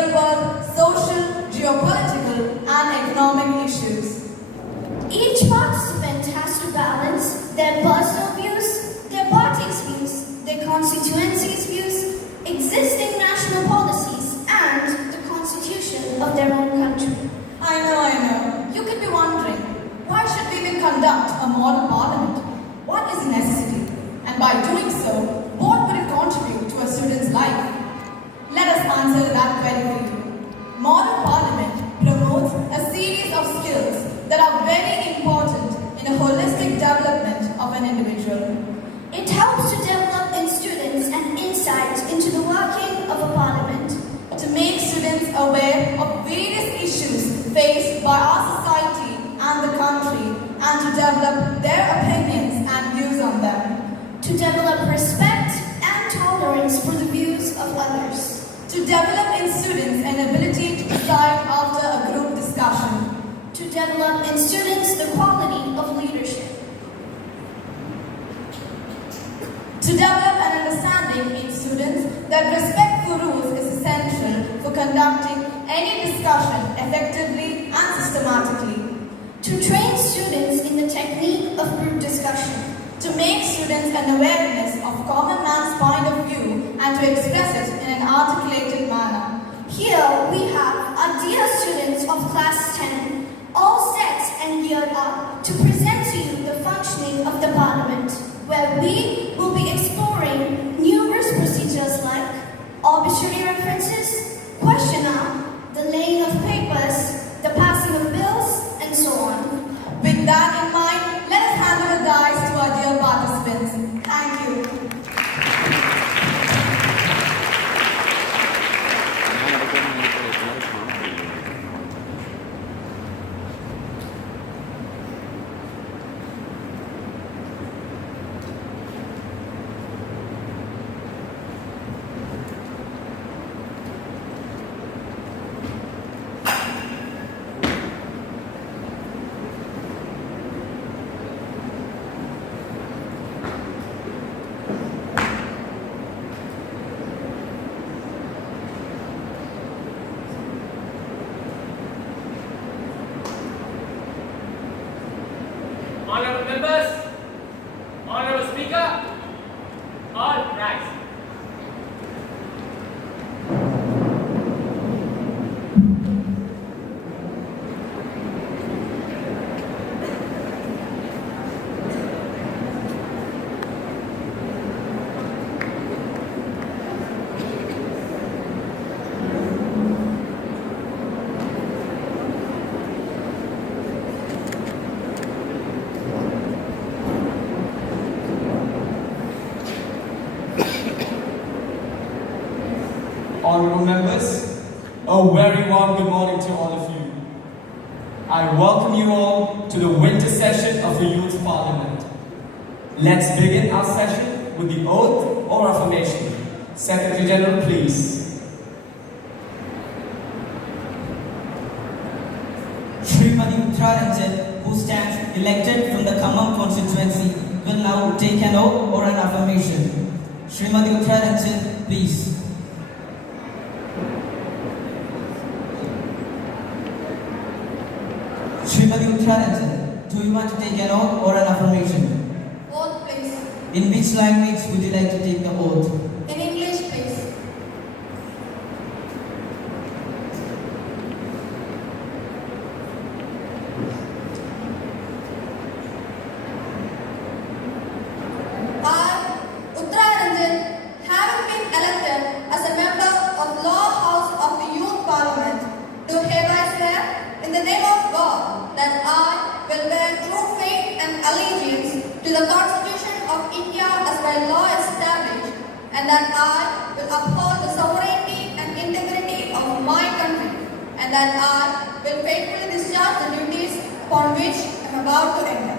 real-world social, geopolitical, and economic issues. Each participant has to balance their personal views, their party's views, their constituency's views, existing national policies, and the constitution of their own country. I know. You could be wondering, why should we even conduct a model parliament? What is the necessity? And by doing so, what would it contribute to a student's life? Let us answer that query for you. Model parliament promotes a series of skills that are very important in a holistic development of an individual. It helps to develop in students an insight into the working of a parliament, to make students aware of various issues faced by our society and the country, and to develop their opinions and views on them. to develop respect and tolerance for the views of others, to develop in students an ability to decide after a group discussion, to develop in students the quality of leadership, to develop an understanding in students that respect for rules is essential for conducting any discussion effectively and systematically, to train students in the technique of group discussion, to make students an awareness of common man's point of view and to express it in an articulated manner. Here we have our dear students of class 10, all set and geared up to present to you the functioning of the Parliament, where we will be exploring numerous procedures like arbitrary references, question hour, the laying of papers, the passing of bills, and so on. With that in mind, let us hand over the dice to our dear participants. Thank you. Honorable members, Honorable Speaker, all rise. Honorable members, a very warm good morning to all of you. I welcome you all to the winter session of the Youth Parliament. Let's begin our session with the oath or affirmation. Secretary General, please. Srimati Koothattukulam, who stands elected from the Khammam constituency, will now take an oath or an affirmation. Srimati Koothattukulam, please. Srimati Koothattukulam, do you want to take an oath or an affirmation? Oath, please. In which language would you like to take the oath? In English, please. I, Uttararanjan, having been elected as a member of Law House of the Youth Parliament, do hereby swear in the name of God that I will bear true faith and allegiance to the Constitution of India as by law established, and that I will uphold the sovereignty and integrity of my country, and that I will faithfully discharge the duties upon which I am about to enter.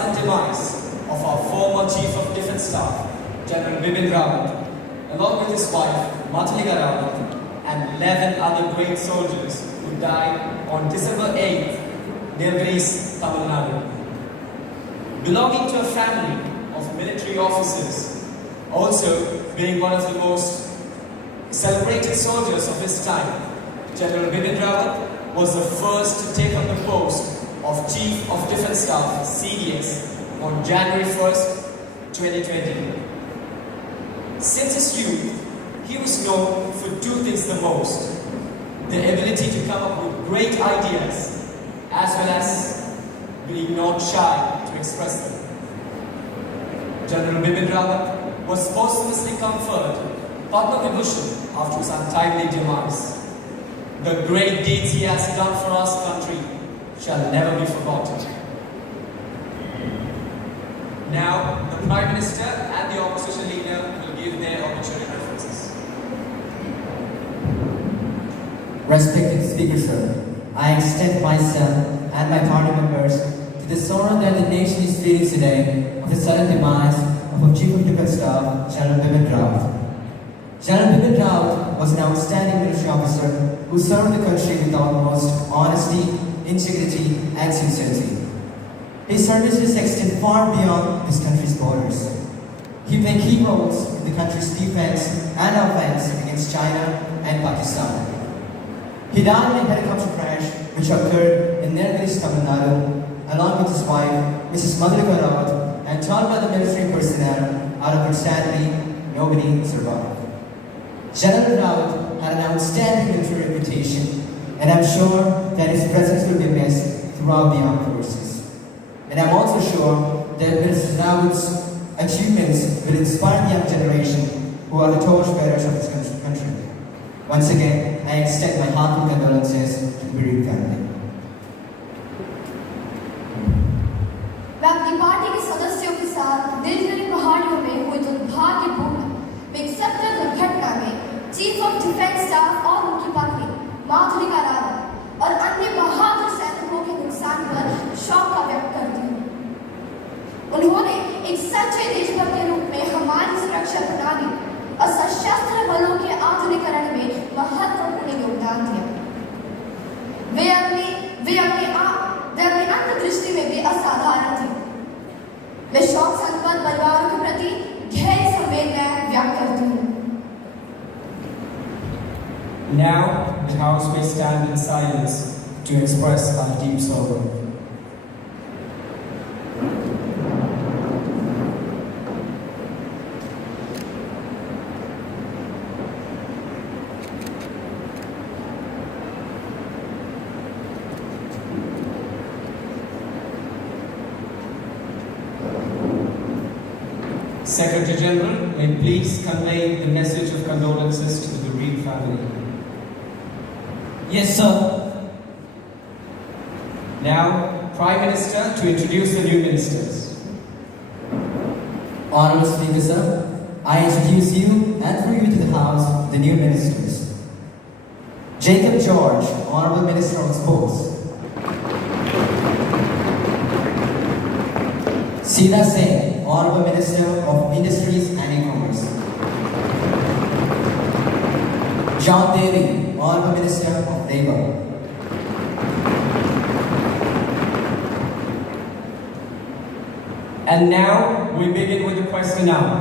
sudden demise of our former Chief of Defence Staff, General Bipin Rawat, along with his wife, Marygiri Rawat, and 11 other great soldiers who died on December 8th, Nilgiris, Tamil Nadu. Belonging to a family of military officers, also being one of the most celebrated soldiers of his time, General Bipin Rawat was the first to take up the post of Chief of Defence Staff, CDS, on January 1st, 2020. Since his youth, he was known for two things the most: the ability to come up with great ideas, as well as being not shy to express them. General Bipin Rawat was posthumously conferred Padma Vibhushan after his untimely demise. The great deeds he has done for our country shall never be forgotten. Now, the Prime Minister and the Opposition Leader will give their obituary references. Respected Speaker Sir, I extend myself and my party members to the sorrow that the nation is feeling today of the sudden demise of our Chief of Defence Staff, General Bipin Rawat. General Bipin Rawat was an outstanding military officer who served the country with utmost honesty, integrity, and sincerity. His services extend far beyond his country's borders. He played key roles in the country's defense and offense against China and Pakistan. He died in a helicopter crash which occurred in Nilgiris, Tamil Nadu, along with his wife, Mrs. Marygiri Rawat, and 12 other military personnel, out of which sadly nobody survived. General Rawat had an outstanding military reputation, and I'm sure that his presence will be missed throughout the armed forces. And I'm also sure that Mr. Rawat's achievements will inspire the young generation who are the torchbearers of this country. Once again, I extend my heartfelt condolences to the bereaved family. मैं अपनी party के सदस्यों के साथ नीलगिरी पहाड़ियों में हुई दुर्भाग्यपूर्ण विक्षिप्त दुर्घटना में चीफ ऑफ डिफेंस स्टाफ और उनकी पत्नी माधुरी rawat और अन्य बहादुर सैनिकों के नुकसान पर शोक का व्यक्त करती हूँ। उन्होंने एक सच्चे देशभक्त के रूप में हमारी सुरक्षा प्रणाली और सशस्त्र बलों के आधुनिकीकरण में महत्वपूर्ण योगदान दिया। वे अपनी अंतर्दृष्टि में भी असाधारण थे। मैं शोक संतप्त परिवारों के प्रति गहरी संवेदनाएं व्यक्त करती हूँ। Now, the House may stand in silence to express our deep sorrow. Secretary General, may please convey the message of condolences to the bereaved family. Yes, sir. Now, Prime Minister to introduce the new ministers. Honorable Speaker Sir, I introduce you and through you to the House the new ministers. Jacob George, Honorable Minister of Sports. Sita Singh, Honorable Minister of Industries and E-Commerce. John Devi, Honorable Minister of Labour. And now, we begin with the question hour.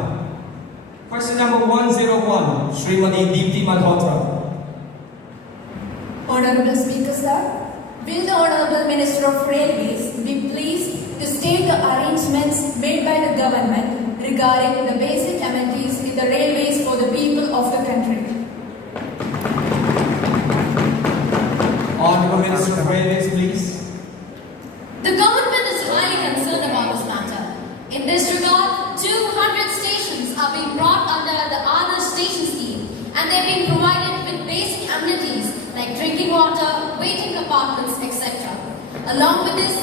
Question number 101, Srimati Deepti Malhotra. Honorable Speaker Sir, will the Honorable Minister of Railways be pleased to state the arrangements made by the government regarding the basic amenities in the railways for the people of the country? Honorable Minister of Railways, please. The government is highly concerned about this matter. In this regard, 200 stations are being brought under the Adarsh Station Scheme, and they're being provided with basic amenities like drinking water, waiting compartments, etc. Along with this,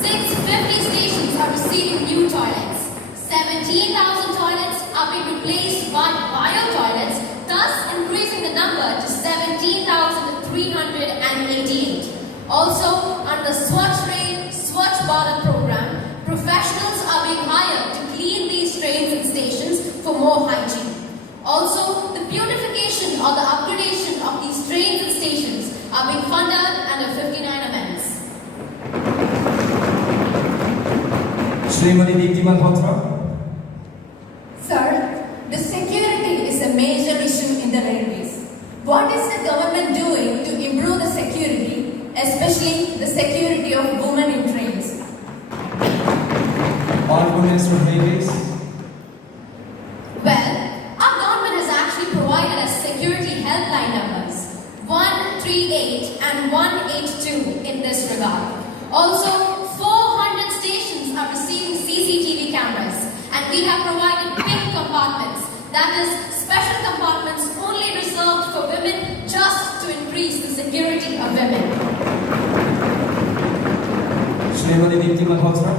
650 stations are receiving new toilets. 17,000 toilets are being replaced by bio toilets, thus increasing the number to 17,388. Also, under Swachh Rail, Swachh Bharat program, professional renovation or the upgradation of these trains and stations are being funded under 59 amendments. Srimati Deepti Malhotra. Sir, the security is a major issue in the railways. What is the government doing to improve the security, especially the security of women in trains? Honorable Minister of Railways. Well, our government has actually provided us security helpline numbers 138 and 182 in this regard. Also, 400 stations are receiving CCTV cameras, and we have provided pink compartments, that is, special compartments only reserved for women just to increase the security of women. Srimati Deepti Malhotra.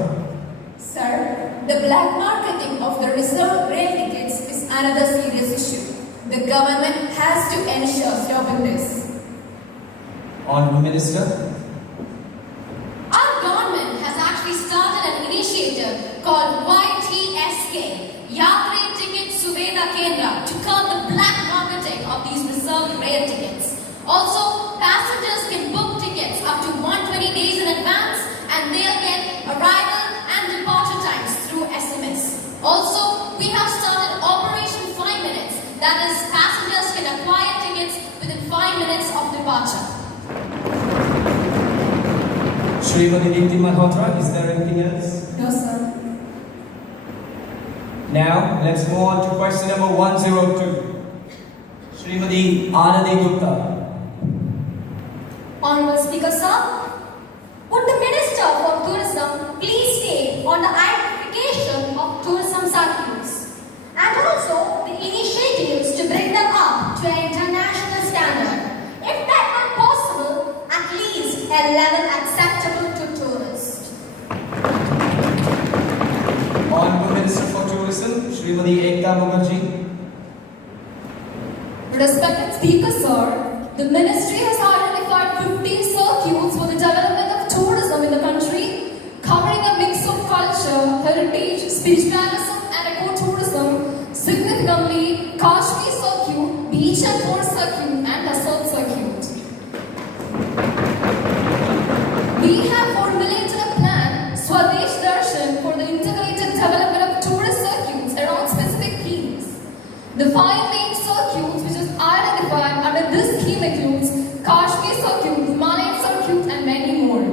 Sir, the black marketing of the reserved rail tickets is another serious issue. The government has to ensure stopping this. Honorable Minister. Our government has actually started an initiative called YTSK, Yatre Ticket Suveda Kendra, to curb the black marketing of these reserved rail tickets. Also, passengers can book tickets up to 120 days in advance, and they'll get arrival and departure times through SMS. Also, we have started Operation 5 Minutes, that is, passengers can acquire tickets within 5 minutes of departure. Srimati Deepti Malhotra, is there anything else? No, sir. Now, let's move on to question number 102. Srimati Anandi Gupta. Honorable Speaker, sir, would the Minister for Tourism please state on the identification of tourism circuits and also the initiatives to bring them up to an international standard, if that not possible, at least a level acceptable to tourists? Honorable Minister for Tourism, Srimati Ekta Mukherjee. Respected Speaker, sir, the Ministry has identified 15 circuits for the development of tourism in the country, covering a mix of culture, heritage, spiritualism and ecotourism. Significantly, Kashmir Circuit, Beach and Forest Circuit and Assault Circuit. We have formulated a plan, Swadesh Darshan, for the integrated development of tourist circuits around specific themes. The 5 main circuits which is identified under this scheme includes Kashmir Circuit, Himalayan Circuit and many more.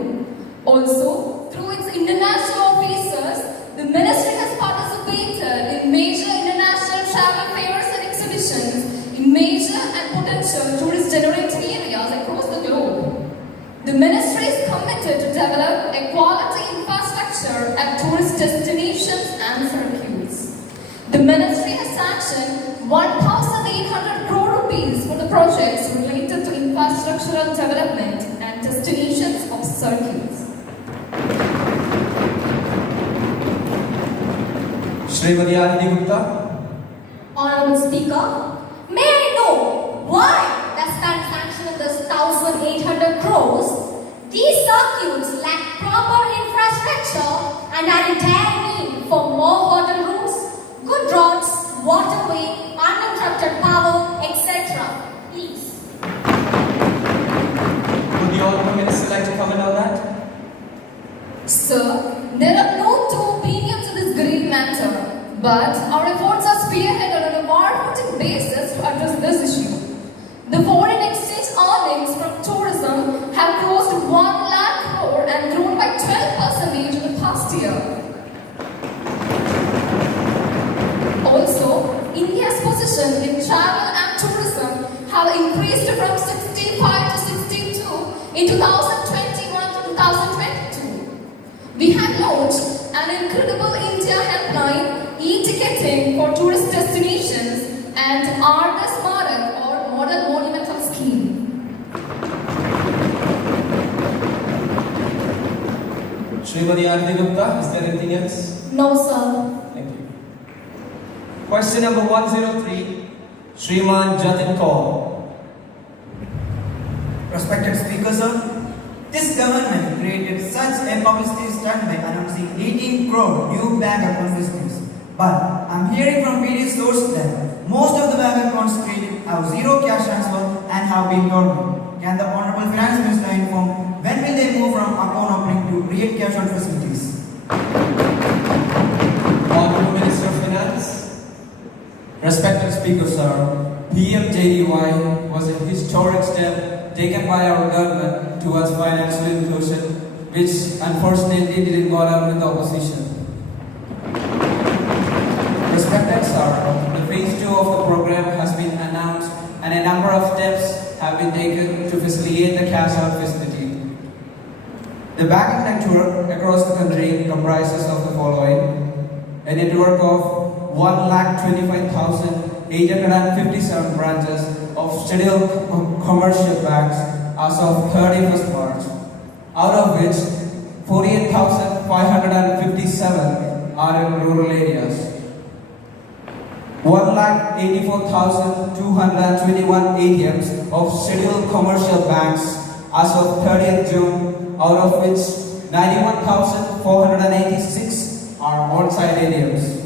Also, through its international officers, the Ministry has participated in major international travel fairs and exhibitions in major and potential tourist generating areas across the globe. The Ministry is committed to develop a quality infrastructure at tourist destinations and circuits. The Ministry has sanctioned 1,800 crore rupees for the projects related to infrastructural development and destinations of circuits. Srimati Anandi Gupta. Honorable Speaker, may I know why the sanction of this 1,800 crores? These circuits lack proper infrastructure and are in dire need for more hotel rooms, good roads, waterway, uninterrupted power, etc. Please. Would the Honorable Minister like to comment on that? Sir, there are no two opinions in this great matter, but our efforts are spearheaded on a marketing basis to address this issue. The foreign exchange earnings from tourism have crossed 1 lakh crore and grown by 12% in the past year. Also, India's position in travel and tourism have increased from 65 to 62 in 2021 to 2022. We have launched an incredible India helpline, e-ticketing for tourist destinations, and Ardas Marak or Model Monumental Scheme. Srimati Anandi Gupta, is there anything else? No, sir. Thank you. Question number 103, Shriman Jatin Kaur. Respected Speaker, sir, this government created such a publicity stunt by announcing 18 crore new bank account business But I'm hearing from various sources that most of the bank accounts created have zero cash transfer and have been dormant. Can the Honorable Finance Minister inform when will they move from account opening to create cash out facilities? Honorable Minister of Finance, respected Speaker Sir, PMJDY was a historic step taken by our government towards financial inclusion, which unfortunately didn't go along with the opposition. Respected Sir, the phase 2 of the program has been announced and a number of steps have been taken to facilitate the cash out facility. The banking network across the country comprises of the following: a network of 1,25,857 branches of scheduled commercial banks as of 31st March, out of which 48,557 are in rural areas. 1,84,221 ATMs of scheduled commercial banks as of 30th June, out of which 91,486 are on-site ATMs.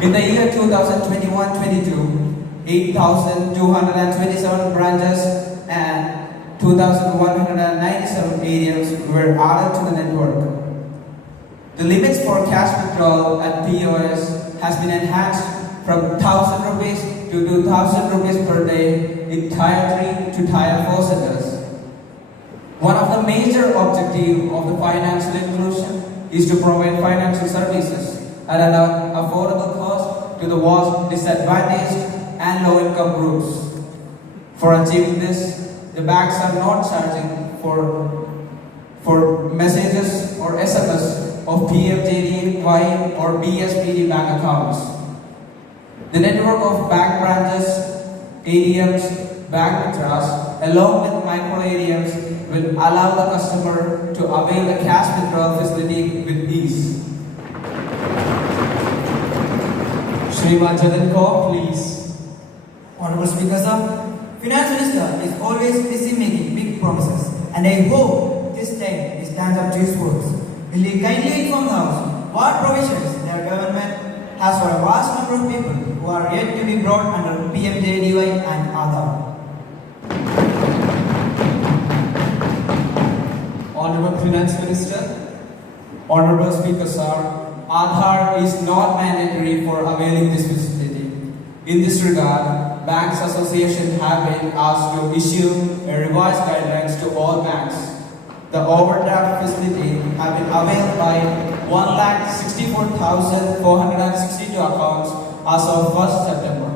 In the year 2021-22, 8,227 branches and 2,197 ATMs were added to the network. The limits for cash withdrawal at POS has been enhanced from 1,000 rupees to 2,000 rupees per day in Tier 3 to Tier 4 centers. One of the major objectives of the financial inclusion is to provide financial services at an affordable cost to the most disadvantaged and low-income groups. For achieving this, the banks are not charging for messages or SMS of PMJDY or BSPD bank accounts. The network of bank branches, ATMs, bank withdrawals, along with micro ATMs, will allow the customer to avail the cash withdrawal facility with ease. Sriman Jadan Kaur, please. Honorable Speaker Sir, Finance Minister is always busy making big promises, and I hope this time he stands up to his words. Will he kindly inform the House what provisions their government has for a vast number of people who are yet to be brought under PMJDY and Aadhaar? Honorable Finance Minister, Honorable Speaker Sir, Aadhaar is not mandatory for availing this facility. In this regard, Banks Association have been asked to issue a revised guidelines to all banks. The overdraft facility have been availed by 1,64,462 accounts as of 1st September.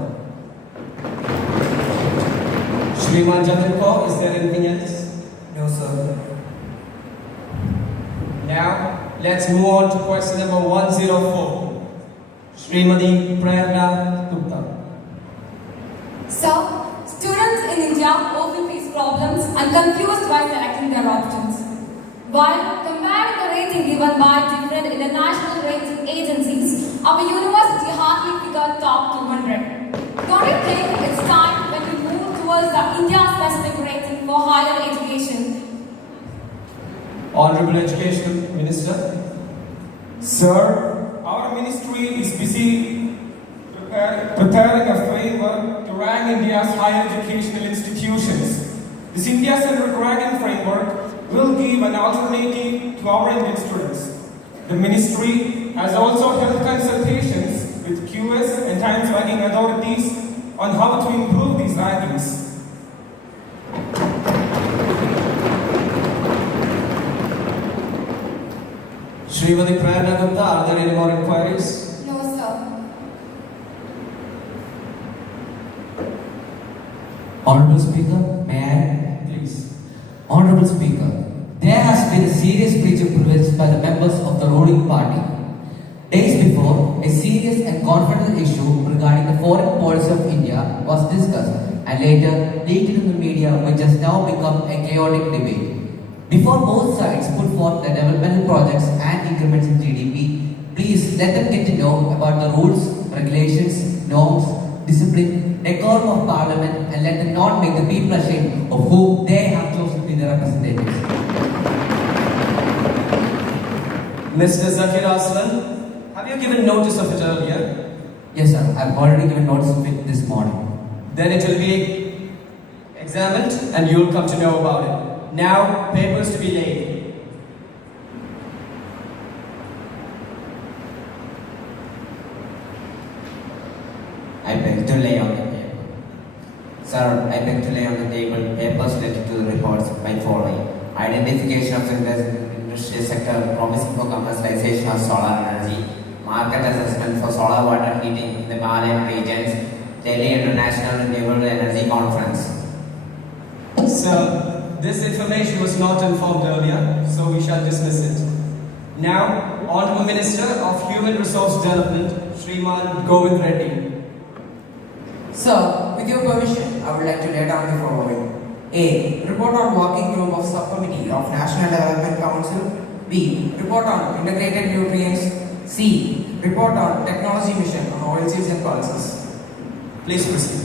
Sriman Jadan Kaur, is there anything else? No, sir. Now, let's move on to question number 104. Srimati Prerna Gupta. Sir, students in India often face problems and confused while selecting their options. While comparing the rating given by different international rating agencies, our university hardly figured top 200. Don't you think it's time when we move towards the India-specific rating for higher education? Honorable Education Minister. Sir, our ministry is busy preparing a framework to rank India's higher educational institutions. This India-centric ranking framework will give an alternative to our Indian students. The ministry has also held consultations with QS and Times ranking authorities on how to improve these rankings. Srimati Prerna Gupta, are there any more inquiries? No, sir. Honorable Speaker, may I? Please. Honorable Speaker, there has been a serious breach of privilege by the members of the ruling party. Days before, a serious and confidential issue regarding the foreign policy of India was discussed and later leaked in the media, which has now become a chaotic debate. Before both sides put forth their developmental projects and increments in GDP, please let them get to know about the rules, regulations, norms, discipline, decorum of parliament, and let them not make the people ashamed of whom they have chosen to be their representatives. Mr. Zakir Aslan, have you given notice of it earlier? Yes, sir. I've already given notice of it this morning. Then it will be examined and you'll come to know about it. Now, papers to be laid. I beg to lay on the table. Sir, I beg to lay on the table papers related to the reports by following: identification of the industry sector promising for commercialization of solar energy, market assessment for solar water heating in the Himalayan regions, Delhi International Renewable Energy Conference. Sir, this information was not informed earlier, so we shall dismiss it. Now, Honorable Minister of Human Resource Development, Shriman Govind Reddy. Sir, with your permission, I would like to lay down the following. A. Report on working group of subcommittee of National Development Council. B. Report on integrated nutrients. C. Report on technology mission on oilseeds and pulses. Please proceed.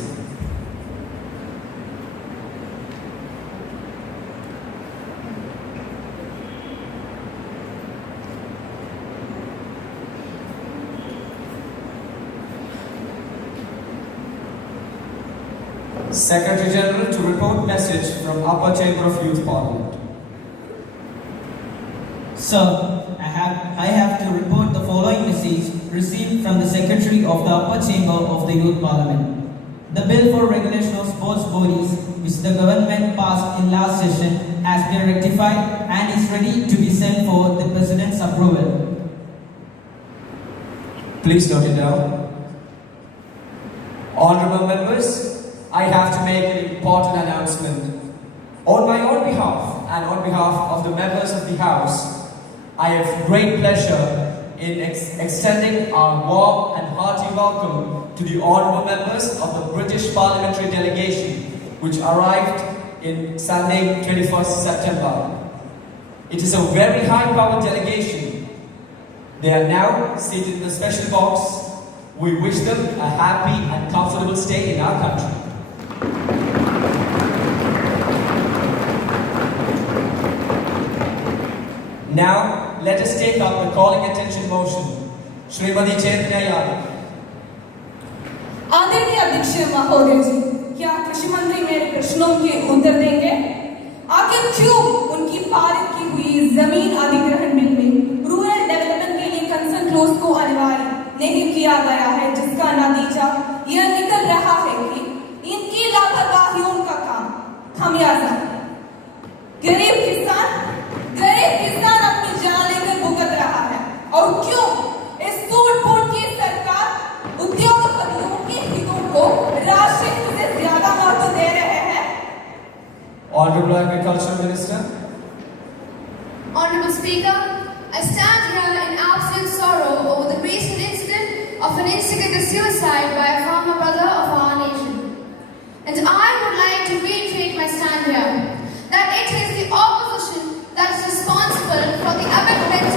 Secretary General to report message from Upper Chamber of Youth Parliament. Sir, I have to report the following message received from the Secretary of the Upper Chamber of the Youth Parliament. The bill for regulation of sports bodies, which the government passed in last session, has been rectified and is ready to be sent for the President's approval. Please note it down. Honorable members, I have to make an important announcement. On my own behalf and on behalf of the members of the House, I have great pleasure in extending our warm and hearty welcome to the honorable members of the British Parliamentary Delegation, which arrived in Sunday, 21st September. It is a very high-powered delegation. They are now seated in the special box. We wish them a happy and comfortable stay in our country. Now, let us take up the calling attention motion. Shrimati Chaitanya Yadav. आदरणीय अध्यक्ष महोदय जी, क्या कृषि मंत्री मेरे प्रश्नों के उत्तर देंगे? आखिर क्यों उनकी पारित की हुई जमीन अधिग्रहण बिल में रूरल डेवलपमेंट के लिए कंसर्न क्लोज को अनिवार्य नहीं किया गया है, जिसका नतीजा यह निकल रहा है कि इनकी लापरवाहियों का काम खमियाजा गरीब किसान अपनी जान लेकर भुगत रहा है। और क्यों इस टूट-फूट की सरकार उद्योगपतियों के हितों को राष्ट्रीय हित से ज्यादा महत्व दे रहे हैं? Honorable Agriculture Minister. Honorable Speaker, I stand here in absolute sorrow over the recent incident of an instigated suicide by a farmer brother of our nation. And I would like to reiterate my stand here, that it is the opposition that is responsible for the abetment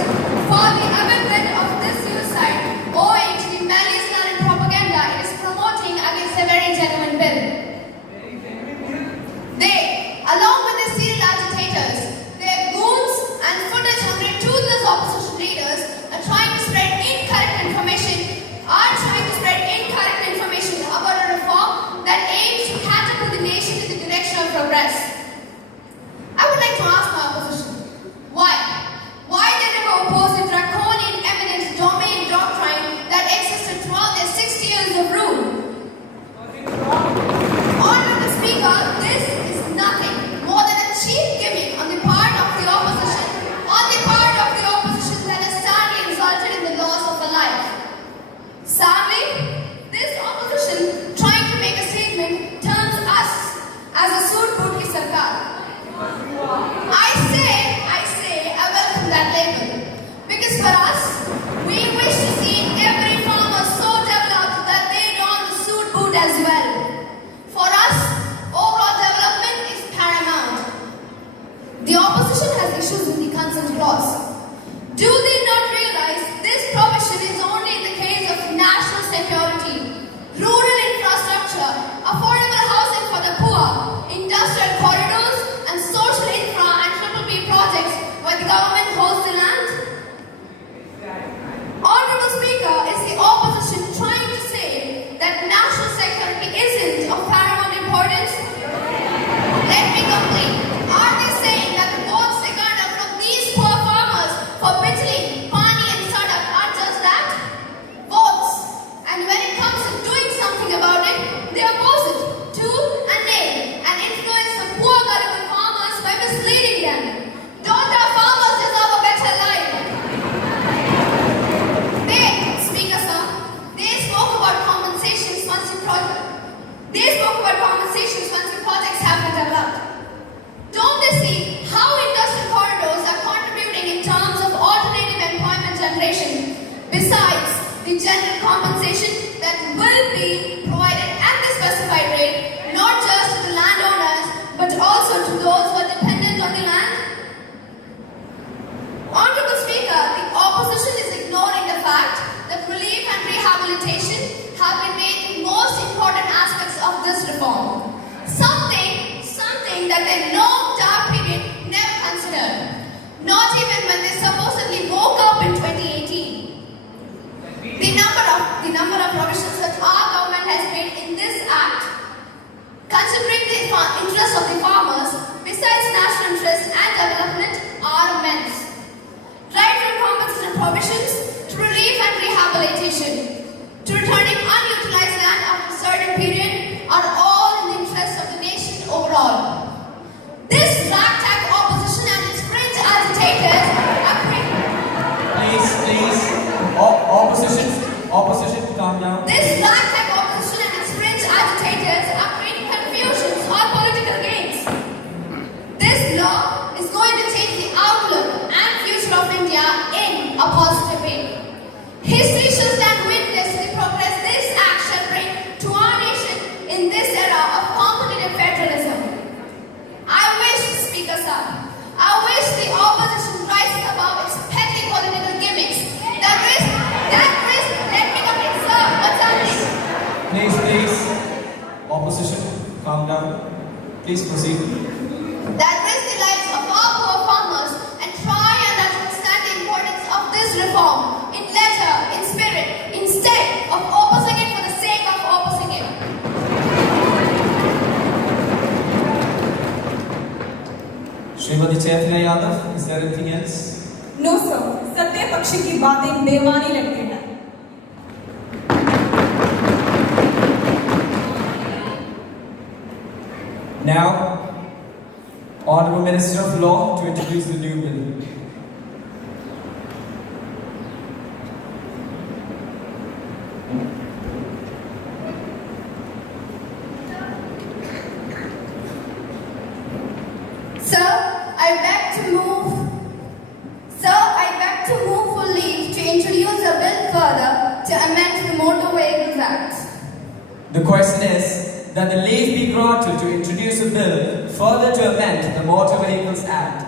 of this suicide, owing to the malice-laden propaganda it is promoting against a very genuine bill. They, along with their serial agitators, their goons and footage-hungry toothless opposition leaders are trying to spread incorrect information about a reform that aims to catapult the nation in the direction of progress. I would like to ask generation. Besides the general compensation that will be provided at the specified rate, not just to the landowners, but also to those who are dependent on the land. Honorable Speaker, the opposition is ignoring the fact that relief and rehabilitation have been made the most important aspects of this reform. Something that they long dark period never considered. Not even when they supposedly woke up in 2018. The number of provisions that our government has made in this act, considering the interests of the farmers, besides national interest and development, are immense. Right from compensation provisions to relief and rehabilitation, to returning unutilized land after a certain period, are all in the interest of the nation overall. This ragtag opposition and its fringe agitators agree. Please. Opposition, calm down. This ragtag opposition and its fringe agitators are creating confusions or political gains. This law is going to change the outlook and future of India in a positive way. History shall stand witness to the progress this act shall bring to our nation in this era of competitive federalism. I wish, Speaker Sir, I wish the opposition rises above its petty political gimmicks. That risk, let me complete, sir, what's happening? Please. Opposition, calm down. Please proceed. That risk the lives of our poor farmers and try and understand the importance of this reform in letter, in spirit, instead of opposing it for the sake of opposing it. Srimati Chaitanya Yadav, is there anything else? No sir, सत्य पक्ष की बातें बेमानी लगती हैं. Now, Honorable Minister of Law to introduce the new bill. I beg to move for leave to introduce a bill further to amend the Motor Vehicles Act. The question is that the leave be granted to introduce a bill further to amend the Motor Vehicles Act.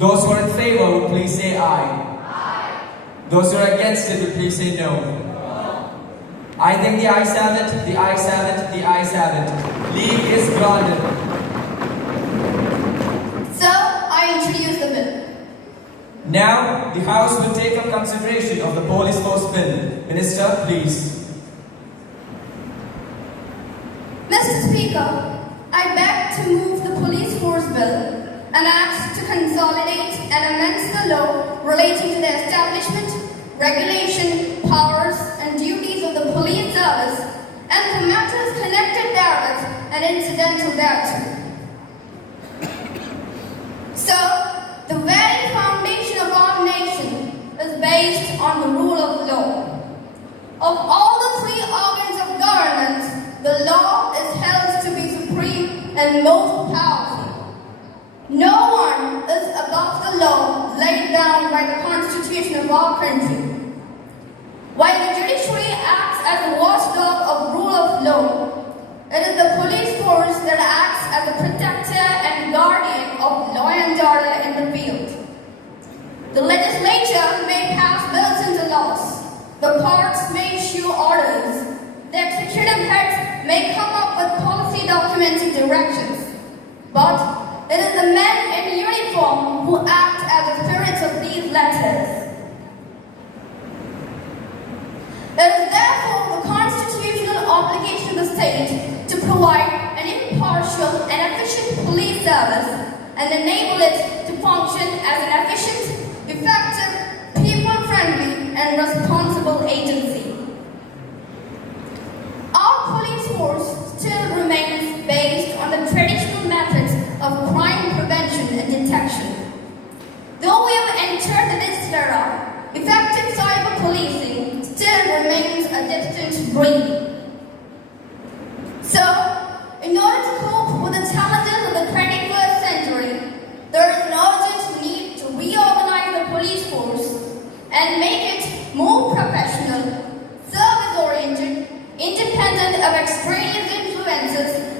Those who are in favor will please say aye. Aye. Those who are against it will please say no. No. I think the ayes have it, the ayes have it, the ayes have it. Leave is granted. So, I introduce the bill. Now, the House will take up consideration of the Police Force Bill. Minister, please. Mr. Speaker, I beg to move the Police Force Bill, an act to consolidate and amend the law relating to the establishment, regulation, powers, and duties of the police service, and the matters connected therewith and incidental thereto. So, the very foundation of our nation is based on the rule of law. Of all the three organs of government, the law is held to be supreme and most powerful. No one is above the law laid down by the Constitution of our country. While the judiciary acts as the watchdog of rule of law, it is the police force that acts as the protector and guardian of law and order in the field. The legislature may pass bills into laws. The courts may issue orders. The executive heads may come up with policy documents and directions. But it is the men in uniform who act as the spirits of these letters. It is therefore the constitutional obligation of the state to provide an impartial and efficient police service and enable it to function as an efficient, effective, people-friendly and responsible agency. Our police force still remains based on the traditional methods of crime prevention and detection. Though we have entered the digital era, effective cyber policing still remains a distant dream. So, in order to cope with the challenges of the 21st century, there is an urgent need to reorganize the police force and make it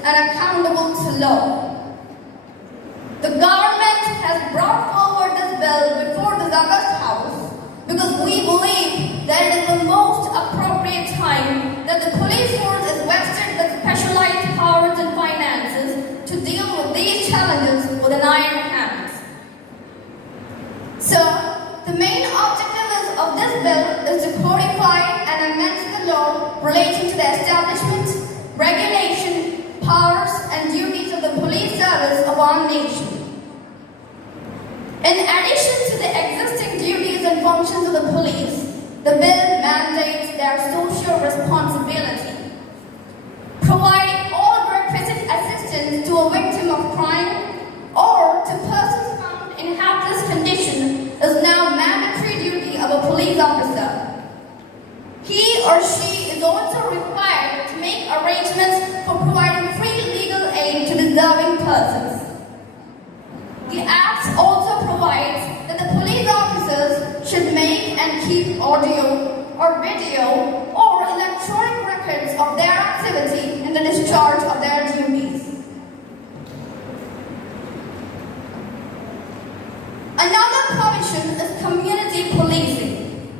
and accountable to law. The government has brought forward this bill before this August House because we believe that it is the most appropriate time that the police force is vested with specialized powers and finances to deal with these challenges with an iron hand. So, the main objective of this bill is to codify and amend the law relating to the establishment, regulation, powers and duties of the police service of our nation. In addition to the existing duties and functions of the police, the bill mandates their social responsibility. Providing all requisite assistance to a victim of crime or to persons found in helpless condition is now mandatory duty of a police officer. He or she is also required to make arrangements for providing free legal aid to deserving persons. The Act also provides that the police officers should make and keep audio or video or electronic records of their activity in the discharge of their duties. Another provision is community policing.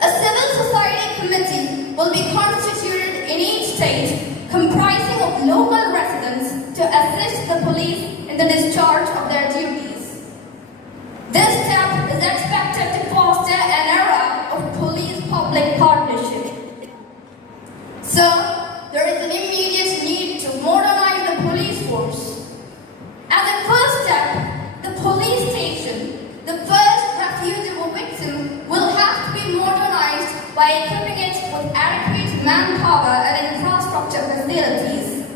A civil society committee will be constituted in each state comprising of local residents to assist the police in the discharge of their duties. This step is expected to foster an era of police-public partnership. So, there is an immediate need to modernize the police force. As a first step, the police station, the first refuge of a victim, will have to be modernized by equipping it with adequate manpower and infrastructure facilities.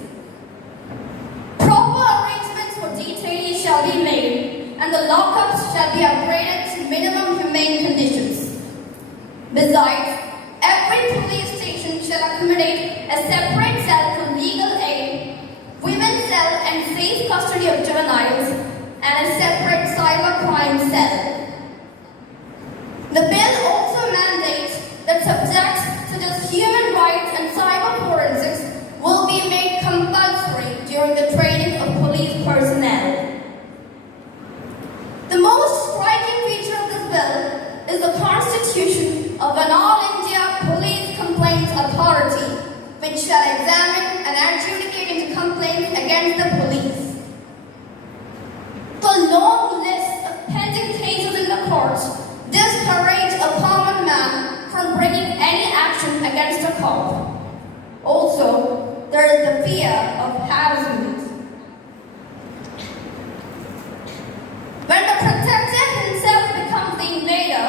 Proper arrangements for detainees shall be made, and the lockups shall be upgraded to minimum humane conditions. Besides, every police station shall accommodate a separate cell for legal aid, women's cell and safe custody of juveniles, and a separate cybercrime cell. The bill also mandates that subjects such as human rights and cyber forensics will be made compulsory during the training of police personnel. The most striking feature of this bill is the constitution of an all-India police complaints authority, which shall examine and adjudicate into complaints against the police. The long list of pending cases in the courts discourage a common man from bringing any action against a cop. Also, there is the fear of harassment. When the protector himself becomes the invader,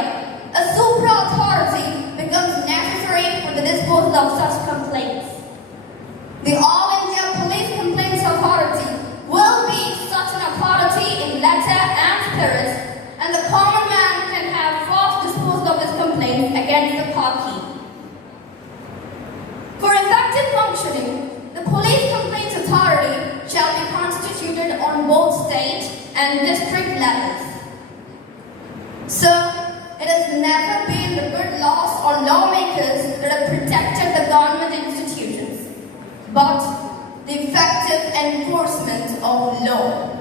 a supra-authority becomes necessary for the disposal of such complaints. The All India Police Complaints Authority will be such an authority in letter and spirit, and the common man can have fast disposal of his complaints against the party. For effective functioning, the Police Complaints Authority shall be constituted on both state and district levels. So, it has never been the good laws or lawmakers that have protected the government institutions, but the effective enforcement of law.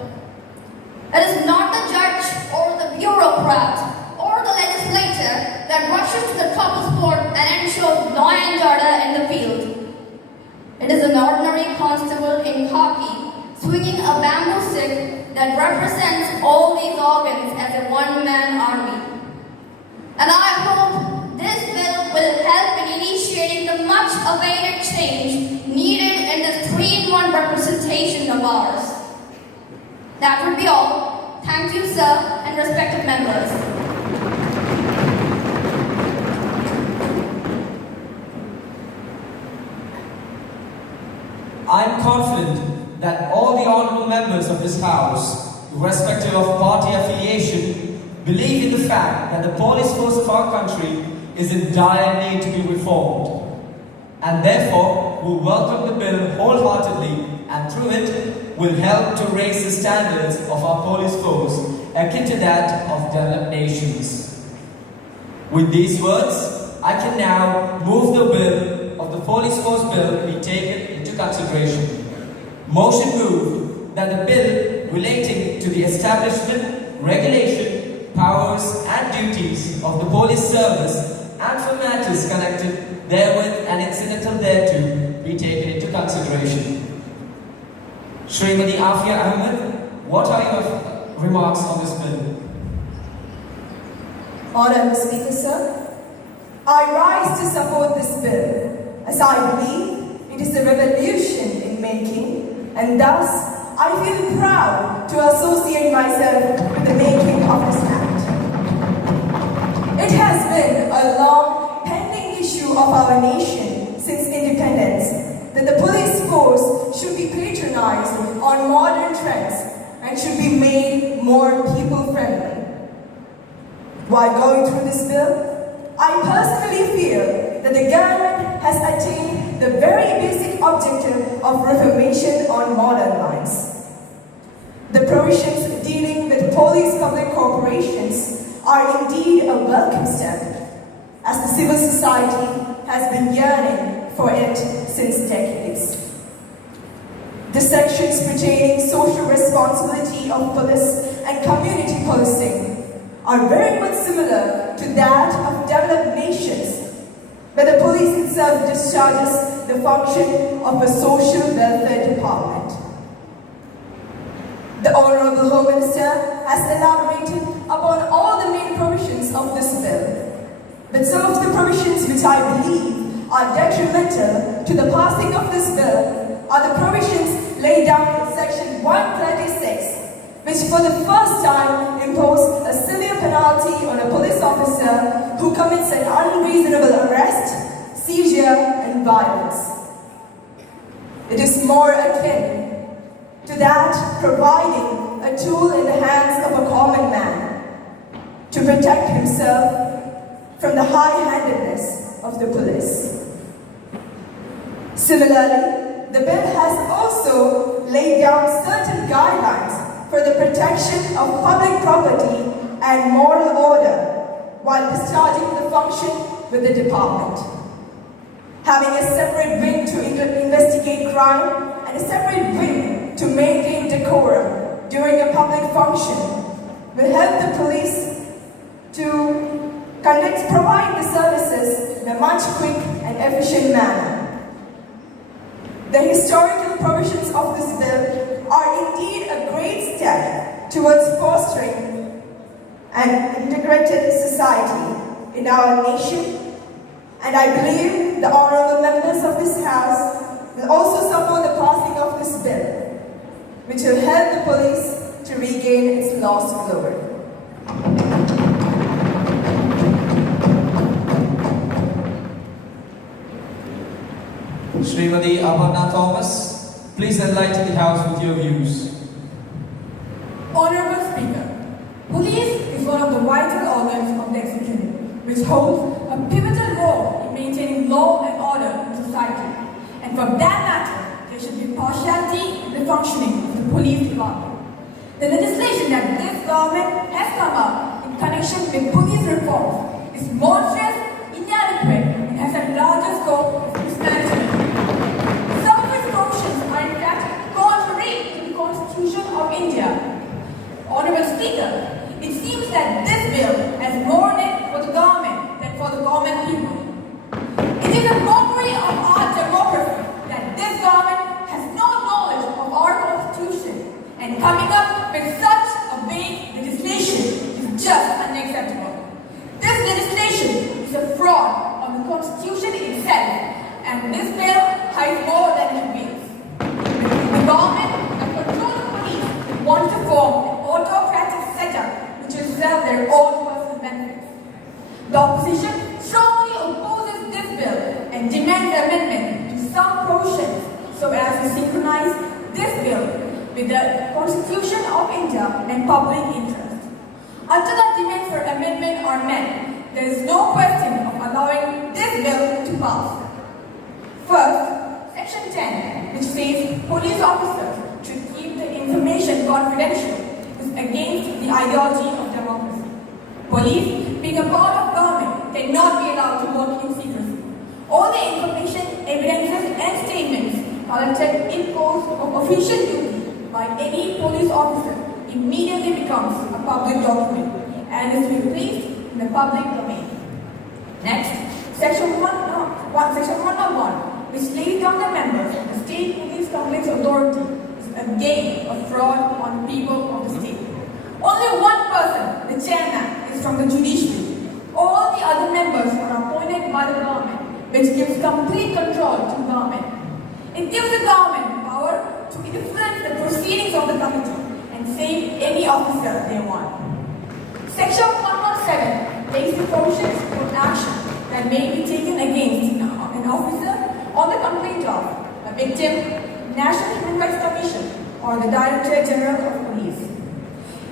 It is not the judge or the bureaucrat or the legislator that rushes to the trouble spot and ensures law and order in the field. It is an ordinary constable in khaki swinging a bamboo stick that represents all these organs as a one-man army. And I hope this bill will help in initiating the much-awaited change needed in this 3-in-1 representation of ours. That would be all. Thank you, sir, and respected members. I am confident that all the honorable members of this House, irrespective of party affiliation, believe in the fact that the police force of our country is in dire need to be reformed, and therefore will welcome the bill wholeheartedly, and through it will help to raise the standards of our police force akin to that of developed nations. With these words, I can now move the bill of the Police Force Bill be taken into consideration. Motion moved that the bill relating to the establishment, regulation, powers and duties of the police service and for matters connected therewith and incidental thereto be taken into consideration. Srimati Afia Ahmed, what are your remarks on this bill? Honourable Speaker, sir, I rise to support this bill as I believe it is a revolution in making, and thus I feel proud to associate myself with the making of this act. It has been a long pending issue of our nation since independence that the police force should be patronized on modern trends and should be made more people-friendly. While going through this bill, I personally feel that the government has attained the very basic objective of reformation on modern lines. The provisions dealing with police public corporations are indeed a welcome step, as the civil society has been yearning for it since decades. The sections pertaining social responsibility of police and community policing are very much similar to that of developed nations, where the police itself discharges the function of a social welfare department. The Honourable Home Minister has elaborated upon all the main provisions of this bill, but some of the provisions which I believe are detrimental to the passing of this bill are the provisions laid down in section 136, which for the first time impose a severe penalty on a police officer who commits an unreasonable arrest, seizure and violence. It is more akin to that providing a tool in the hands of a common man to protect himself from the high-handedness of the police. Similarly, the bill has also laid down certain guidelines for the protection of public property and moral order while discharging the function with the department. Having a separate wing to investigate crime and a separate wing to maintain decorum during a public function will help the police to provide the services in a much quick and efficient manner. The historical provisions of this bill are indeed a great step towards fostering an integrated society in our nation, and I believe the honourable members of this House will also support the passing of this bill, which will help the police to regain its lost glory. Srimati Aparna Thomas, please enlighten the House with your views. Honourable Speaker, police is one of the vital organs of the executive, which holds a pivotal role in maintaining law and order in society. And from that matter, there should be partiality in the functioning of the police department. The legislation that this government has come up in connection with police reforms is monstrous, inadequate, and has a larger scope of mismanagement. Some of its provisions are in fact contrary to the Constitution of India. Honourable Speaker, it seems that this bill has more in it for the government than for the common people. It is a mockery of our democracy that this government has no knowledge of our Constitution, and coming up with such a vague legislation is just unacceptable. This legislation is a fraud on the Constitution itself, and this bill hides more than it reveals. The government and control the police want to form an autocratic setup which will serve their own personal benefits. The opposition strongly opposes this bill and demands amendment to some provisions so as to synchronize this bill with the Constitution of India and public interest. Until the demands for amendment are met, there is no question of allowing this bill to pass. First, Section 10, which says police officers should keep the information confidential, is against the ideology of democracy. Police, being a part of government, cannot be allowed to work in secrecy. All the information, evidences, and statements collected in court of official duty by any police officer immediately becomes a public document and is to be placed in the public domain. Next, Section 101, which lays down the members of the State Police Complaints Authority, is a game of fraud on the people of the state. Only one person, the chairman, is from the judiciary. All the other members are appointed by the government, which gives complete control to the government. It gives the government power to influence the proceedings of the committee and save any officer they want. Section 117 lays the provisions for action that may be taken against an officer on the complaint of a victim, National Human Rights Commission, or the Director General of Police.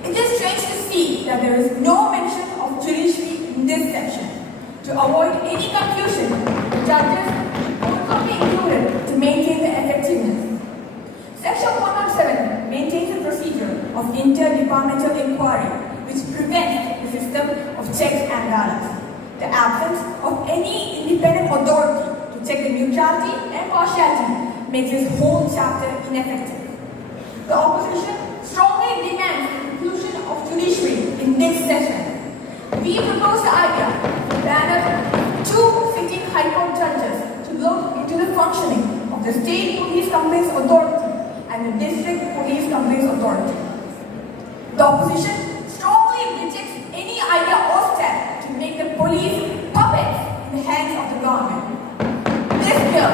It is strange to see that there is no mention of judiciary in this section. To avoid any confusion, the judges also be included to maintain the effectiveness. Section 107 maintains the procedure of interdepartmental inquiry, which prevents the system of checks and balance. The absence of any independent authority to check the neutrality and partiality makes this whole chapter ineffective. The opposition strongly demands the inclusion of judiciary in this session. We propose the idea to ban 2 sitting High Court judges to look into the functioning of the State Police Complaints Authority and the District Police Complaints Authority. The opposition strongly rejects any idea or step to make the police puppets in the hands of the government. This bill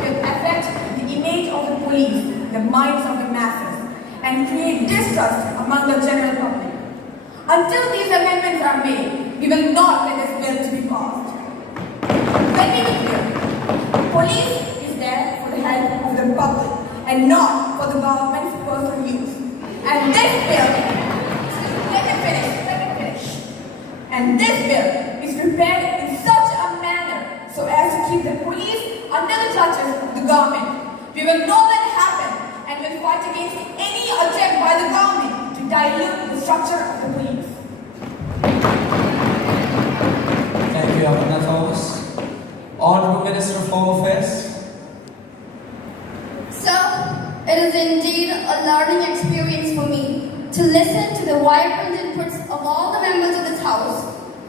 will affect the image of the police, the minds of the masses, and create distrust among the general public. Until these amendments are made, we will not let this bill to be passed. Let me be clear. Police is there for the help of the public and not for the government's personal use. And this bill, let me finish. And this bill is prepared in such a manner so as to keep the police under the clutches of the government. We will not let it happen and will fight against any attempt by the government to dilute the structure of the police. Thank you, Abhinav Thomas. Honorable Minister of Home Affairs. So, it is indeed a learning experience for me to listen to the vibrant inputs of all the members of this House,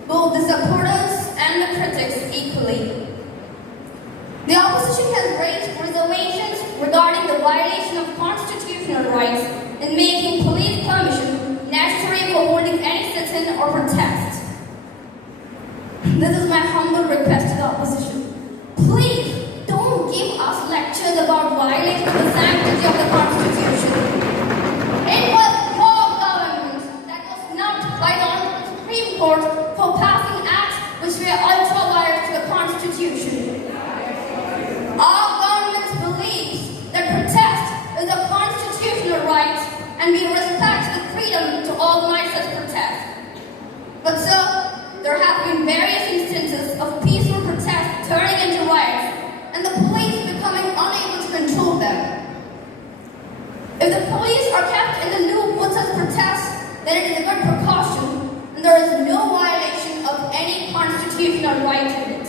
both the supporters and the critics equally. The opposition has raised reservations regarding the violation of constitutional rights in making police permission necessary for holding any sit-in or protest. This is my humble request to the opposition. Please don't give us lectures about violating the sanctity of the Constitution. It was your government that was snubbed by the Honorable Supreme Court for passing acts which were ultra-wires to the Constitution. Our government believes that protest is a constitutional right and we respect the freedom to organize such protest. But sir, there have been various instances of peaceful protests turning into riots and the police becoming unable to control them. If the police are kept in the loop with such protests, then it is a good precaution and there is no violation of any constitutional right in it.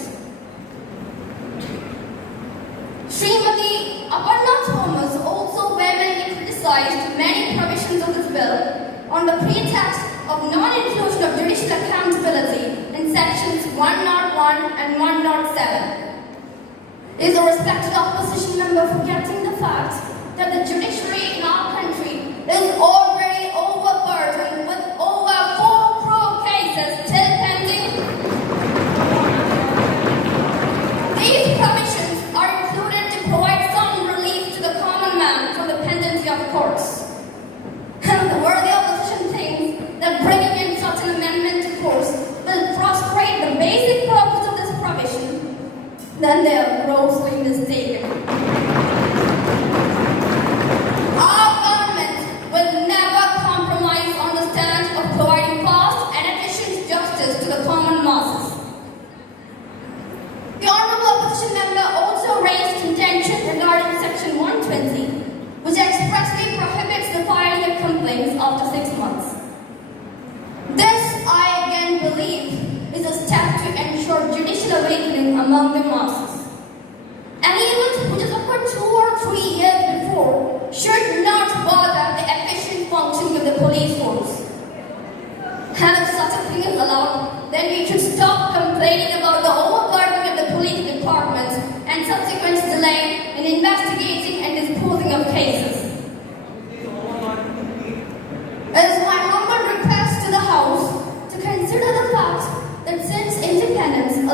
Srimati Aparna Thomas also vehemently criticized many provisions of this bill on the pretext of non-inclusion of judicial accountability in sections 101 and 107. Is a respected opposition member forgetting the fact that the judiciary in our country is already overburdened with over 4 crore cases still pending? These provisions are included to provide some relief to the common man from the pendency of courts. And the worthy opposition thinks that bringing in such an amendment to force will frustrate the basic purpose of this provision, then they are grossly mistaken. Our government will never compromise on the stand of providing fast and efficient justice to the common masses. The Honorable Opposition Member also raised contention regarding Section 120, which expressly prohibits the filing of complaints after 6 months. This, I again believe, is a step to ensure judicial awakening among the masses. An event which has occurred 2 or 3 years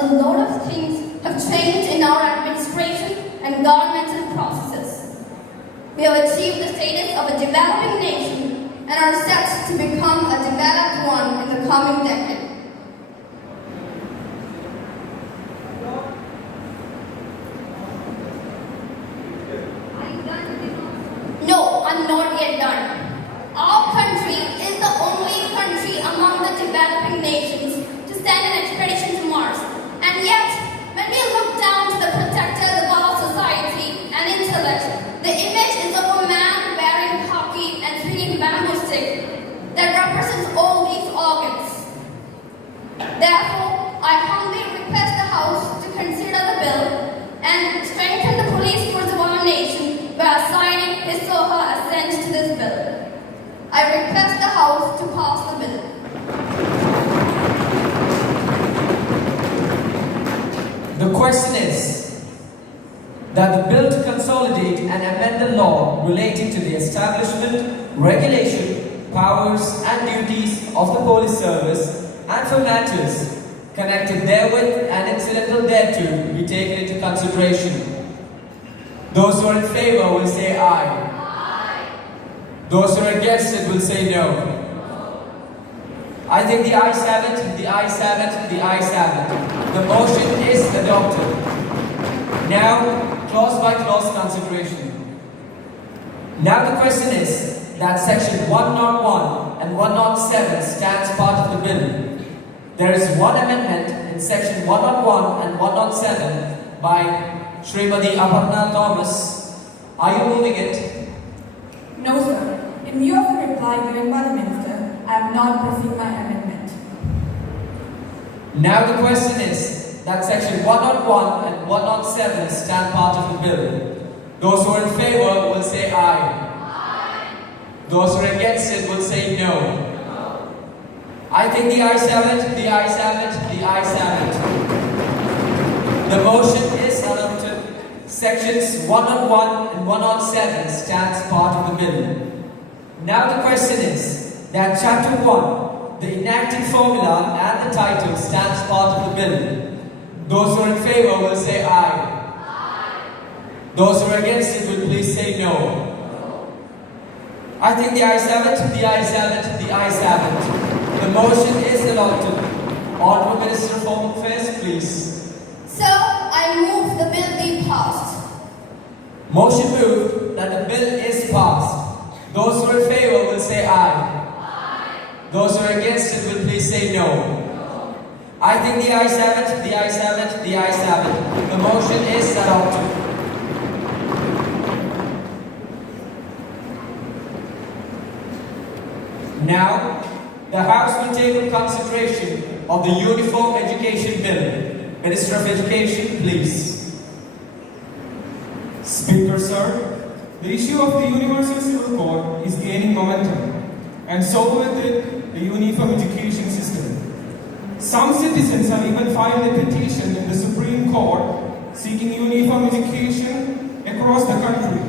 a lot of things have changed in our administration and governmental processes. We have achieved the status of a developing nation and are set to become a developed one in the coming decade. No, I'm not yet done. Our country is the only country among the developing nations to send an expedition to Mars. And yet, when we look down to the protectors of our society and intellect, the image is of a man wearing khaki and swinging bamboo stick that represents all these organs. Therefore, I humbly request the House to consider the bill and strengthen the police force of our nation by assigning his or her assent to this bill. I request the House to pass the bill. The question is that the bill to consolidate and amend the law relating to the establishment, regulation, powers and duties of the police service and for matters connected therewith and incidental thereto be taken into consideration. Those who are in favor will say aye. Aye. Those who are against it will say no. I think the ayes have it, the ayes have it, the ayes have it. The motion is adopted. Now, clause by clause consideration. Now the question is that section 101 and 107 stands part of the bill. There is one amendment in section 101 and 107 by Srimati Aparna Thomas. Are you moving it? No, sir. In view of the reply given by the Minister, I have not proceeded my amendment. Now the question is that section 101 and 107 stand part of the bill. Those who are in favor will say aye. Aye. Those who are against it will say no. I think the ayes have it, the ayes have it, the ayes have it. The motion is adopted. Sections 101 and 107 stands part of the bill. Now the question is that chapter 1, the enacted formula and the title stands part of the bill. Those who are in favor will say aye. Aye. Those who are against it will please say no. I think the ayes have it, the ayes have it, the ayes have it. The motion is adopted. Honorable Minister of Home Affairs, please. So, I move the bill be passed. Motion moved that the bill is passed. Those who are in favor will say aye. Aye. Those who are against it will please say no. I think the ayes have it, the ayes have it, the ayes have it. The motion is adopted. Now, the House will take up consideration of the Uniform Education Bill. Minister of Education, please. Speaker, sir, the issue of the Universal Civil Code is gaining momentum, and so with it, the Uniform Education System. Some citizens have even filed a petition in the Supreme Court seeking uniform education across the country.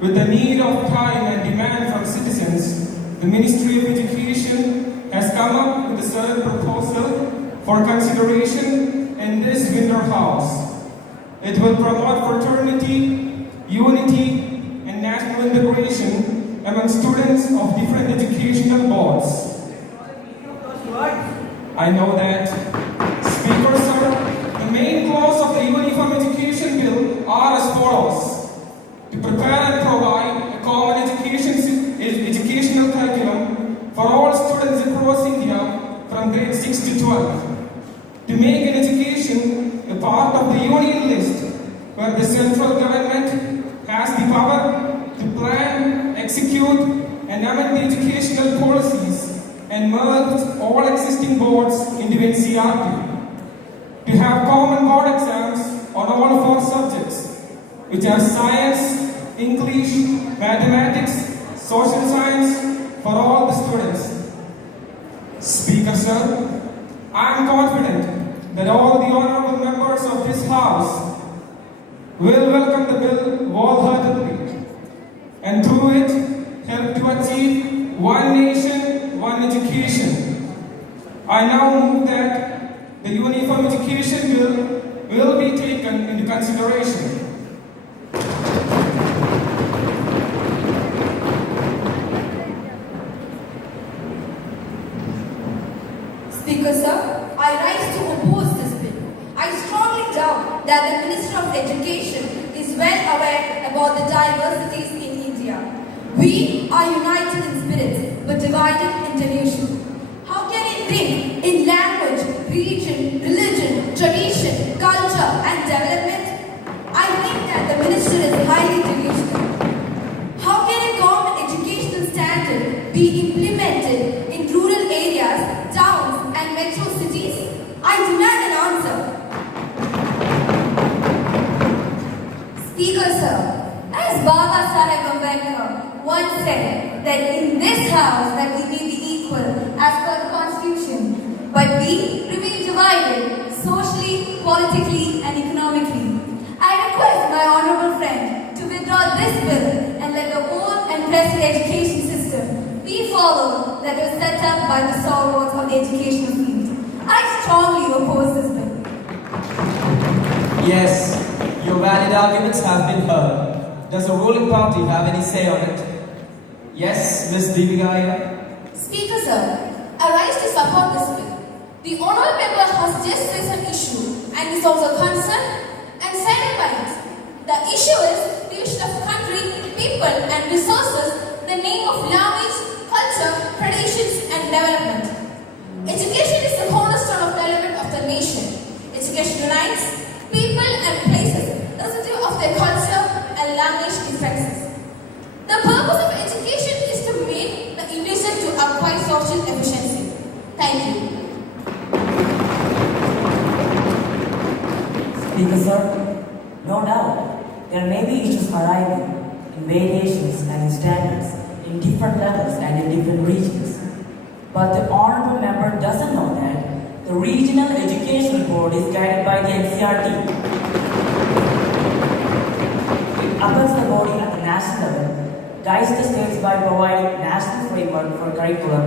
With the need of time and demand from citizens, the Ministry of Education has come up with a certain proposal for consideration in this winter house. It will promote fraternity, unity, and national integration among students of different educational boards. I know that. Speaker, sir, the main clause of the Uniform Education Bill are as follows: to prepare and provide a common educational curriculum for all students across India from grade 6 to 12. To make an education a part of the union list where the central government has the power to plan, execute, and amend the educational policies and merge all existing boards into NCERT. To have common board exams on all 4 subjects, which are science, English, mathematics, social science for all the students. Speaker, sir, I am confident that all the honorable members of this House will welcome the bill wholeheartedly and through it help to achieve one nation, one education. I now move that the Uniform Reform Education Bill will be taken into consideration. Speaker sir, I rise to oppose this bill. I strongly doubt that the Minister of Education is well aware about the diversities in India. We are united in spirit but divided in delusion. How can it think in language, region, religion, tradition, culture and development? I think that the Minister is highly delusional. How can a common educational standard be implemented in rural areas, towns and metro cities? I demand an answer. Speaker sir, as Baba Saheb Ambedkar once said that in this house that we may be equal as per the constitution, but we remain divided socially, politically and economically. I request my honourable friend to withdraw this bill and let the old and present education system be followed that was set up by the stalwarts of the educational field. I strongly oppose this bill. Yes, your valid arguments have been heard. Does the ruling party have any say on it? Yes, Ms. Deepika. Speaker sir, I rise to support this bill. The honourable member has just raised an issue and is also concerned and saddened by it. The issue is division of country, people and resources in the name of language, culture, traditions and development. Education is the cornerstone of development of the nation. Education unites people and places irrespective of their culture and language differences. The purpose of education is to make the individual to acquire social efficiency. Thank you. Speaker sir, no doubt there may be issues arising in variations and in standards in different levels and in different regions. But the honourable member doesn't know that the regional educational board is guided by the NCRT. It appoints the body at the national level, guides the states by providing national framework for curriculum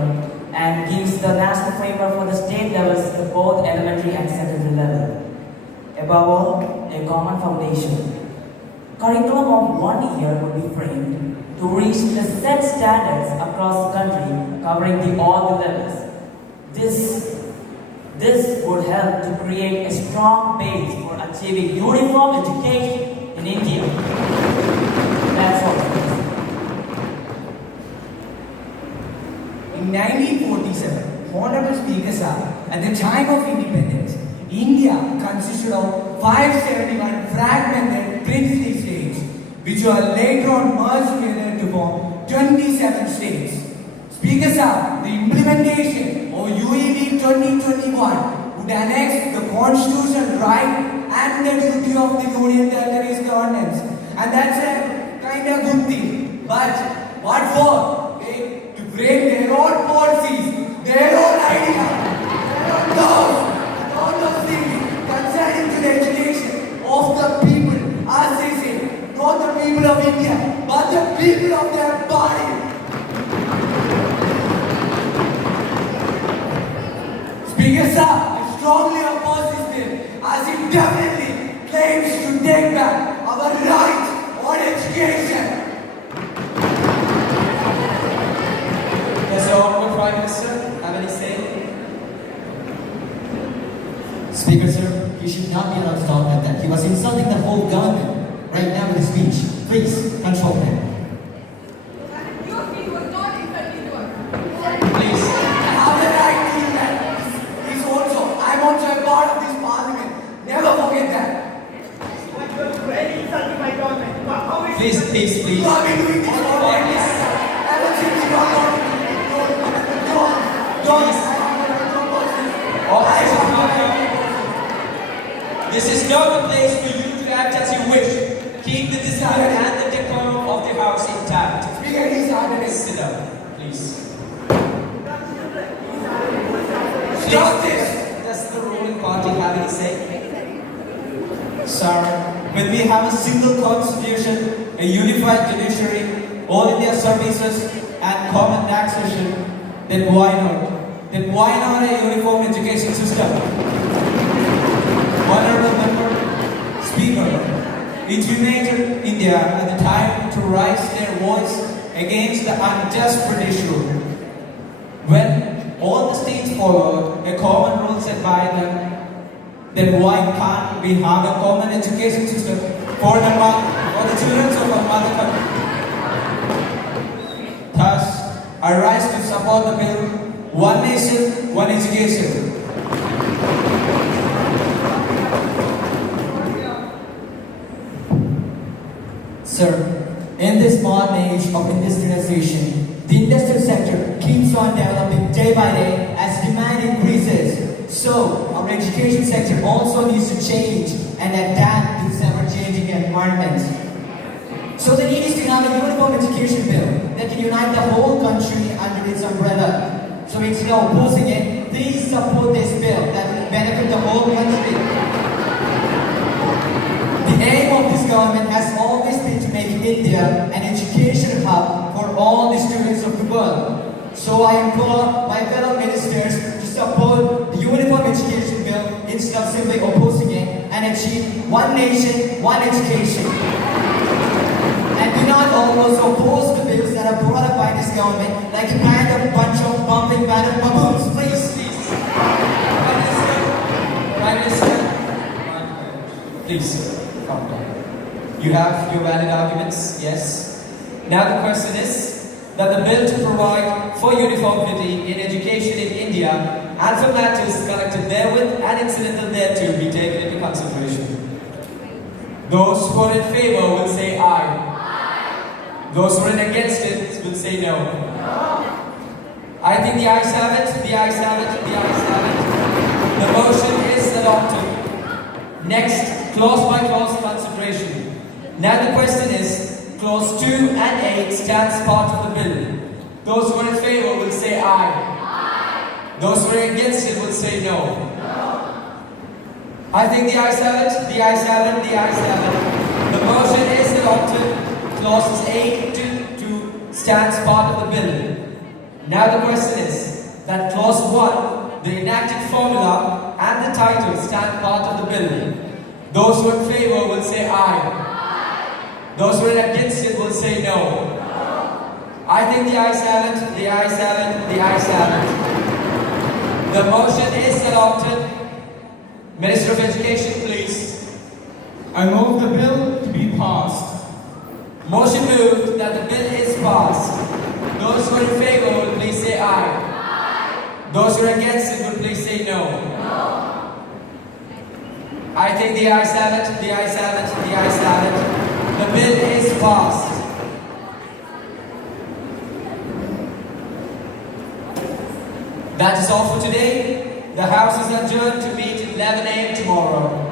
and gives the national framework for the state levels at both elementary and secondary level. Above all, a common foundation. Curriculum of 1 year would be framed to reach the set standards across the country covering all the levels. This would help to create a strong base for achieving uniform education in India. That's all. In 1947, Honorable Speaker sir, at the time of independence, India consisted of 571 fragmented princely states, which were later on merged together to form 27 states. Speaker sir, the implementation of UED 2021 would annex the constitutional right and the duty of the Union Territories governance. And that's a kind of good thing. But what for? Okay? To frame their own policies, their own idea, their own laws, and all those things concerning to the education of the people, as they say, not the people of India, but the people of their body. Speaker sir, I strongly oppose this bill as it definitely claims to take back our right on education. Does the Honourable Prime Minister have any say? Speaker, sir, you should not be allowed to talk like that. He was insulting the whole government right now with his speech. Please, control him. Your speech was not insulting to us. Please. I have the right to do that. He's also, I'm also a part of this parliament. Never forget that. Please. You have been doing this for 10 years. Ever since you are not. This is not the place for you to act as you wish. Keep the discipline and the decorum of the house intact. Speaker, he's started. Sit down, please. Justice. Does the ruling party have any say? Sir, when we have a single constitution, a unified judiciary, all India services and common taxation, then why not? Then why not a uniform education system? It united India at the time to raise their voice against the unjust British rule. When all the states followed a common rule set by them, then why can't we have a common education system for the children of our mother country? Thus, I rise to support the bill, One Nation, One Education. Sir, in this modern age of industrialization, the industrial sector keeps on developing day by day as demand increases. So, our education sector also needs to change and adapt to this ever-changing environment. So the need is to have a uniform education bill that can unite the whole country under its umbrella. So instead of opposing it, please support this bill that will benefit the whole country. The aim of this government has always been to make India an education hub for all the students of the world. So I implore my fellow ministers to support the Uniform Education Bill instead of simply opposing it and achieve one nation, one education. And do not also oppose the bills that are brought up by this government like a kind of bunch of bumping band of baboons. Please. Prime Minister, please, come down. You have your valid arguments, yes. Now the question is that the bill to provide for uniformity in education in India and for matters connected therewith and incidental thereto be taken into consideration. Those who are in favor will say aye. Those who are against it will say no. I think the ayes have it, the ayes have it, the ayes have it. The motion is adopted. Next, clause by clause consideration. Now the question is, Clause 2 and 8 stands part of the bill. Those who are in favor will say aye. Those who are against it will say no. I think the ayes have it, the ayes have it, the ayes have it. The motion is adopted. Clauses 8 to stands part of the bill. Now the question is that Clause 1, the enacted formula and the title stand part of the bill. Those who are in favor will say aye. Those who are against it will say no. I think the ayes have it, the ayes have it, the ayes have it. The motion is adopted. Minister of Education, please. I move the bill to be passed. Motion moved that the bill is passed. Those who are in favor will please say aye. Those who are against it will please say no. I think the ayes have it, the ayes have it, the ayes have it. The bill is passed. That is all for today. The House is adjourned to meet at 11 a.m. tomorrow.